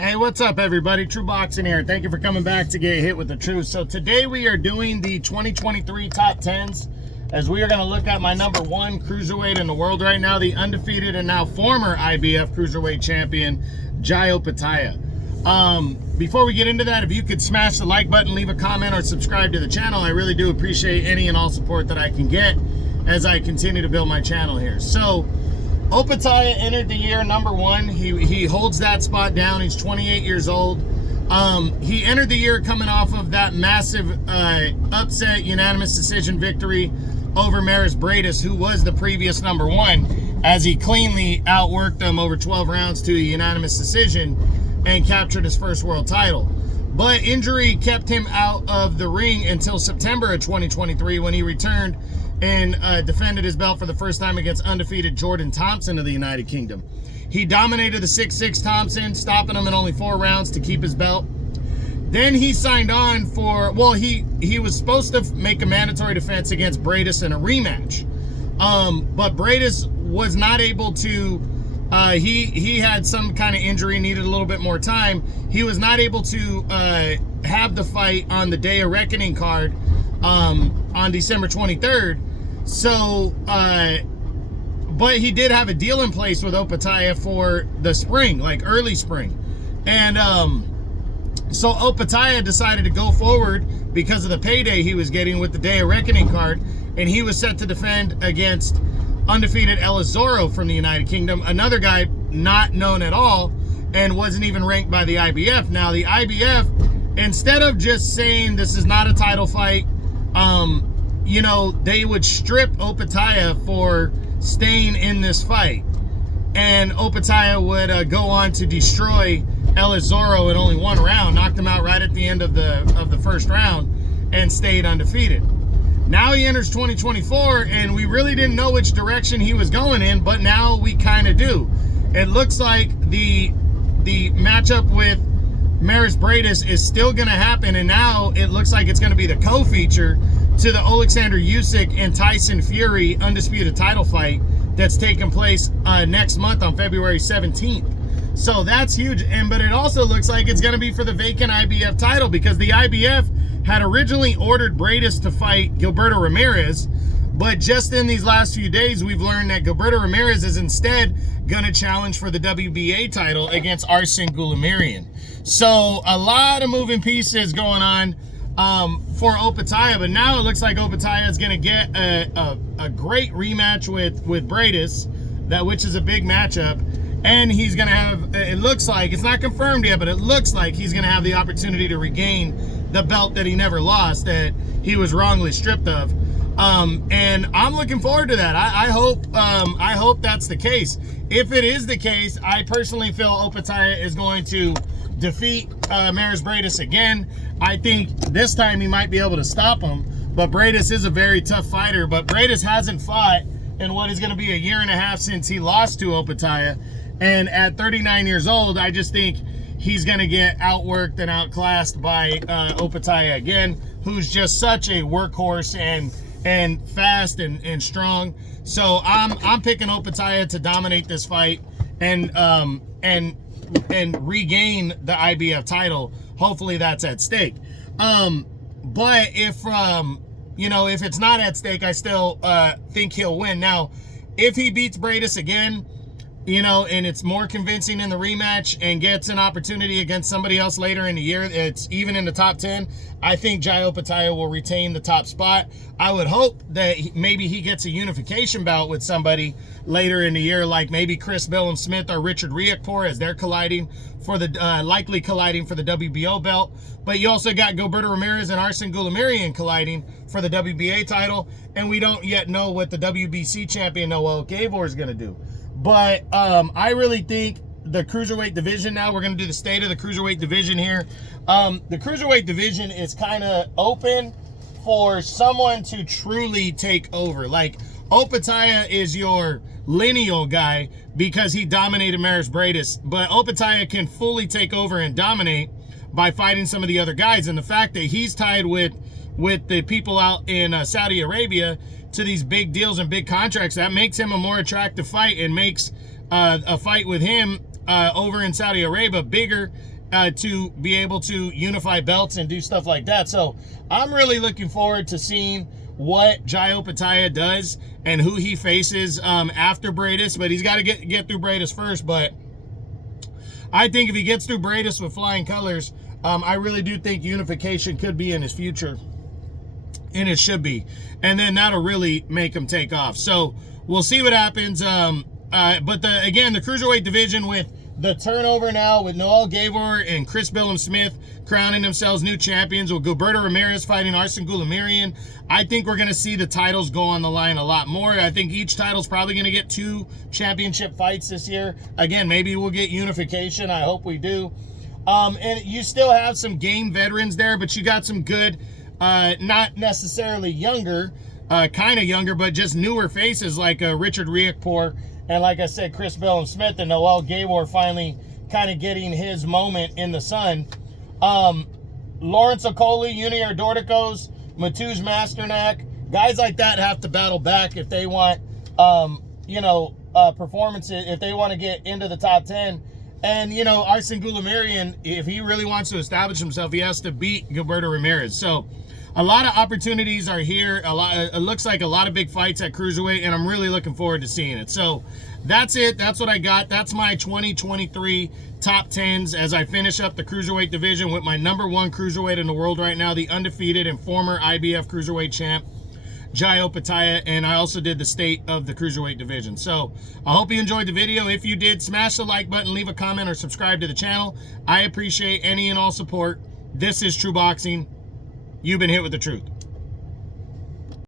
Hey, what's up everybody? True Boxing here. Thank you for coming back to get hit with the truth. So today we are doing the 2023 top 10s as we are going to look at my number one cruiserweight in the world right now, the undefeated and now former IBF Cruiserweight champion, Jai Opetaia. Before we get into that, if you could smash the like button, leave a comment, or subscribe to the channel, I really do appreciate any and all support that I can get as I continue to build my channel here. So Opetaia entered the year number one. He holds that spot down. He's 28 years old. He entered the year coming off of that massive upset unanimous decision victory over Mairis Briedis, who was the previous number one, as he cleanly outworked them over 12 rounds to a unanimous decision and captured his first world title. But injury kept him out of the ring until September of 2023 when he returned and defended his belt for the first time against undefeated Jordan Thompson of the United Kingdom. He dominated the 6'6" Thompson, stopping him in only 4 rounds to keep his belt. Then he signed on for, well, he was supposed to make a mandatory defense against Briedis in a rematch. But Briedis was not able to, he had some kind of injury, needed a little bit more time. He was not able to have the fight on the Day of Reckoning card on December 23rd. So, but he did have a deal in place with Opetaia for the spring, like early spring. And so Opetaia decided to go forward because of the payday he was getting with the Day of Reckoning card, and he was set to defend against undefeated Elizoro from the United Kingdom, another guy not known at all and wasn't even ranked by the IBF. Now, the IBF, instead of just saying this is not a title fight, you know, they would strip Opetaia for staying in this fight, and Opetaia would go on to destroy Elizoro in only 1 round, knocked him out right at the end of the first round, and stayed undefeated. Now he enters 2024, and we really didn't know which direction he was going in, but now we kind of do. It looks like the matchup with Mairis Briedis is still going to happen, and now it looks like it's going to be the co-feature to the Alexander Usyk and Tyson Fury undisputed title fight that's taking place next month on February 17th. So that's huge. But it also looks like it's going to be for the vacant IBF title, because the IBF had originally ordered Briedis to fight Gilberto Ramirez, but just in these last few days, we've learned that Gilberto Ramirez is instead going to challenge for the WBA title against Arsene Goulamirian. So a lot of moving pieces going on for Opetaia, but now it looks like Opetaia is going to get a great rematch with Briedis, which is a big matchup. And he's going to have, it looks like, it's not confirmed yet, but it looks like he's going to have the opportunity to regain the belt that he never lost, that he was wrongly stripped of. And I'm looking forward to that. I hope that's the case. If it is the case, I personally feel Opetaia is going to defeat Mairis Briedis again. I think this time he might be able to stop him, but Briedis is a very tough fighter. But Briedis hasn't fought in what is going to be a 1.5 years since he lost to Opetaia. And at 39 years old, I just think he's going to get outworked and outclassed by Opetaia again, who's just such a workhorse and fast and strong. So I'm picking Opetaia to dominate this fight and regain the IBF title. Hopefully that's at stake. But if you know, if it's not at stake, I still think he'll win. Now, if he beats Briedis again, you know, and it's more convincing in the rematch and gets an opportunity against somebody else later in the year, it's even in the top 10, I think Jai Opetaia will retain the top spot. I would hope that maybe he gets a unification bout with somebody later in the year, like maybe Chris Billum-Smith or Richard Riakporhe, as they're colliding for the, likely colliding for the WBO belt. But you also got Gilberto Ramirez and Arsene Goulamirian colliding for the WBA title, and we don't yet know what the WBC champion Noel Gavor is going to do. But I really think the cruiserweight division, now we're going to do the state of the cruiserweight division here. The cruiserweight division is kind of open for someone to truly take over. Like, Opetaia is your lineal guy because he dominated Mairis Briedis, but Opetaia can fully take over and dominate by fighting some of the other guys. And the fact that he's tied with the people out in Saudi Arabia to these big deals and big contracts, that makes him a more attractive fight and makes a fight with him over in Saudi Arabia, bigger, to be able to unify belts and do stuff like that. So I'm really looking forward to seeing what Jai Opetaia does and who he faces after Bradis, but he's got to get through Bradis first. But I think if he gets through Bradis with flying colors, I really do think unification could be in his future, and it should be, and then that'll really make him take off. So we'll see what happens. But again, the Cruiserweight division, with the turnover now, with Noel Gavor and Chris Billum-Smith crowning themselves new champions, with Gilberto Ramirez fighting Arsene Goulamirian, I think we're going to see the titles go on the line a lot more. I think each title's probably going to get 2 championship fights this year. Again, maybe we'll get unification. I hope we do. And you still have some game veterans there, but you got some good, not necessarily younger, kind of younger, but just newer faces like Richard Riakporhe, and like I said, Chris Billum-Smith, and Noel Gavor finally kind of getting his moment in the sun. Lawrence Okoli, Junior Dorticos, Mateusz Masternak, guys like that have to battle back if they want, performances, if they want to get into the top 10. And, Arsene Goulamirian, if he really wants to establish himself, he has to beat Gilberto Ramirez. So a lot of opportunities are here. It looks like a lot of big fights at Cruiserweight, and I'm really looking forward to seeing it. So that's it. That's what I got. That's my 2023 top 10s as I finish up the Cruiserweight division with my #1 Cruiserweight in the world right now, the undefeated and former IBF Cruiserweight champ, Jai Opetaia, and I also did the state of the Cruiserweight division. So I hope you enjoyed the video. If you did, smash the like button, leave a comment, or subscribe to the channel. I appreciate any and all support. This is True Boxing. You've been hit with the truth.